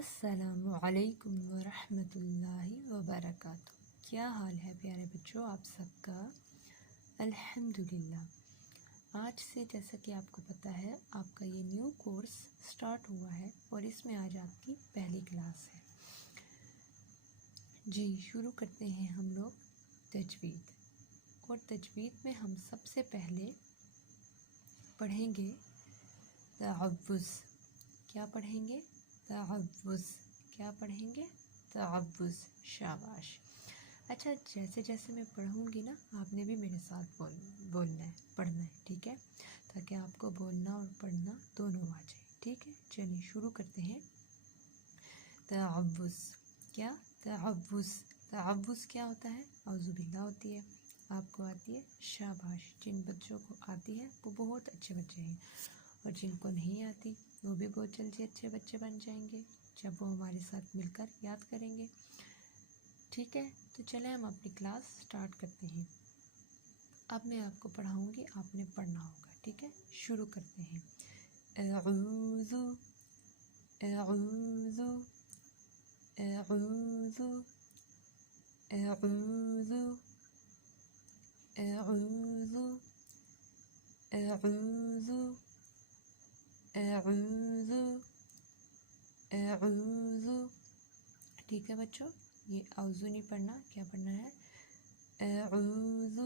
السلام علیکم ورحمۃ اللہ وبرکاتہ۔ کیا حال ہے پیارے بچوں آپ سب کا؟ الحمدللہ۔ آج سے جیسا کہ آپ کو پتہ ہے آپ کا یہ نیو کورس سٹارٹ ہوا ہے اور اس میں آج آپ کی پہلی کلاس ہے۔ جی شروع کرتے ہیں ہم لوگ تجوید، اور تجوید میں ہم سب سے پہلے پڑھیں گے تعوذ۔ کیا پڑھیں گے؟ تعوذ۔ کیا پڑھیں گے؟ تعوذ۔ شاباش۔ اچھا، جیسے جیسے میں پڑھوں گی نا آپ نے بھی میرے ساتھ بولنا ہے، پڑھنا ہے، ٹھیک ہے؟ تاکہ آپ کو بولنا اور پڑھنا دونوں آ جائے، ٹھیک ہے؟ چلیے شروع کرتے ہیں۔ تعوذ۔ کیا؟ تعوذ۔ تعوذ کیا ہوتا ہے؟ اعوذ باللہ ہوتی ہے۔ آپ کو آتی ہے؟ شاباش۔ جن بچوں کو آتی ہے وہ بہت اچھے بچے ہیں، اور جن کو نہیں آتی وہ بھی بہت جلدی اچھے بچے بن جائیں گے جب وہ ہمارے ساتھ مل کر یاد کریں گے، ٹھیک ہے؟ تو چلیں ہم اپنی کلاس سٹارٹ کرتے ہیں۔ اب میں آپ کو پڑھاؤں گی، آپ نے پڑھنا ہوگا، ٹھیک ہے؟ شروع کرتے ہیں۔ اعوذ اعوذ اعوذ اعوذ اعوذ اعوذ اعوذ اعوذ۔ ٹھیک ہے بچوں، یہ اعوذ نہیں پڑھنا، کیا پڑھنا ہے؟ اعوذ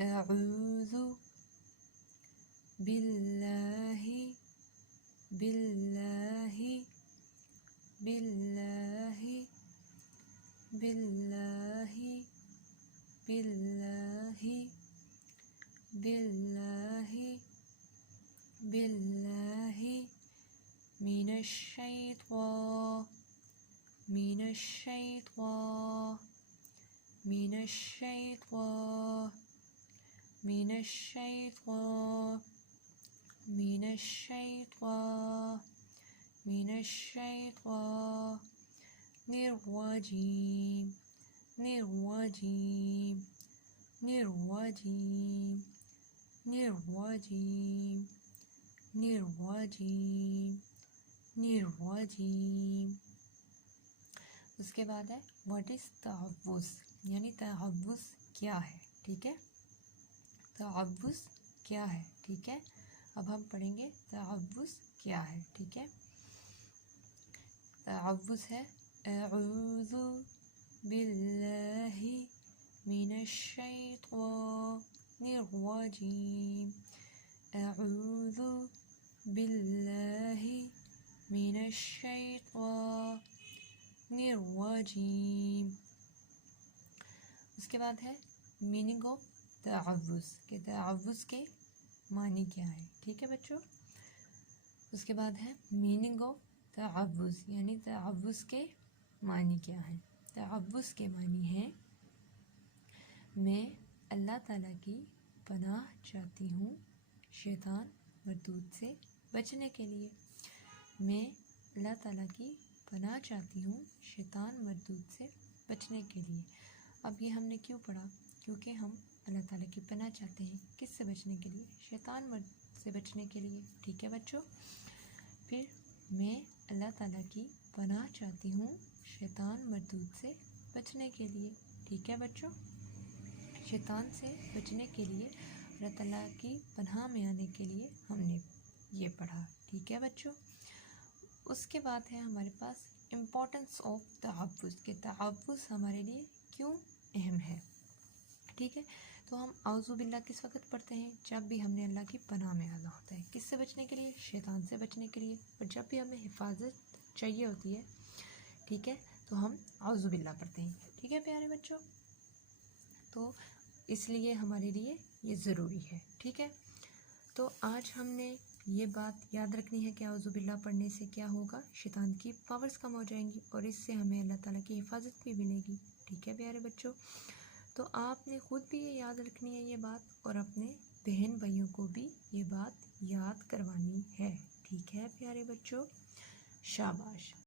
اعوذ باللہ باللہ باللہ باللہ باللہ باللہ باللہ من الشیطان من الشیطان من الشیطان من الشیطان من الشیطان من الشیطان الرجیم الرجیم الرجیم الرجیم الرجیم الرجیم۔ اس کے بعد ہے واٹ از تعوذ، یعنی تعوذ کیا ہے، ٹھیک ہے؟ تعوذ کیا ہے، ٹھیک ہے؟ اب ہم پڑھیں گے تعوذ کیا ہے، ٹھیک ہے؟ تعوذ ہے اعوذ باللہ من الشیطان الرجیم، اعوذ باللہ من الشیطان الرجیم۔ اس کے بعد ہے میننگ آف تعوذ، کہ تعوذ کے معنی کیا ہے، ٹھیک ہے بچوں؟ اس کے بعد ہے میننگ آف تعوذ، یعنی تعوذ کے معنی کیا ہے؟ تعوذ کے معنی ہے میں اللہ تعالیٰ کی پناہ چاہتی ہوں شیطان مردود سے بچنے کے لیے۔ میں اللہ تعالیٰ کی پناہ چاہتی ہوں شیطان مردود سے بچنے کے لیے۔ اب یہ ہم نے کیوں پڑھا؟ کیونکہ ہم اللہ تعالیٰ کی پناہ چاہتے ہیں، کس سے بچنے کے لیے؟ شیطان مرد سے بچنے کے لیے، ٹھیک ہے بچوں؟ پھر میں اللہ تعالیٰ کی پناہ چاہتی ہوں شیطان مردود سے بچنے کے لیے، ٹھیک ہے بچوں؟ شیطان سے بچنے کے لیے اللہ تعالیٰ کی پناہ میں آنے کے لیے ہم نے یہ پڑھا، ٹھیک ہے بچوں؟ اس کے بعد ہے ہمارے پاس امپورٹنس آف تعوذ، کہ تعوذ ہمارے لیے کیوں اہم ہے، ٹھیک ہے؟ تو ہم اعوذ باللہ کس وقت پڑھتے ہیں؟ جب بھی ہم نے اللہ کی پناہ میں آنا ہوتا ہے، کس سے بچنے کے لیے؟ شیطان سے بچنے کے لیے۔ اور جب بھی ہمیں حفاظت چاہیے ہوتی ہے، ٹھیک ہے، تو ہم اعوذ باللہ پڑھتے ہیں، ٹھیک ہے پیارے بچوں؟ تو اس لیے ہمارے لیے یہ ضروری ہے، ٹھیک ہے؟ تو آج ہم نے یہ بات یاد رکھنی ہے کہ اعوذ باللہ پڑھنے سے کیا ہوگا؟ شیطان کی پاورز کم ہو جائیں گی، اور اس سے ہمیں اللہ تعالیٰ کی حفاظت بھی ملے گی، ٹھیک ہے پیارے بچوں؟ تو آپ نے خود بھی یہ یاد رکھنی ہے یہ بات، اور اپنے بہن بھائیوں کو بھی یہ بات یاد کروانی ہے، ٹھیک ہے پیارے بچوں؟ شاباش۔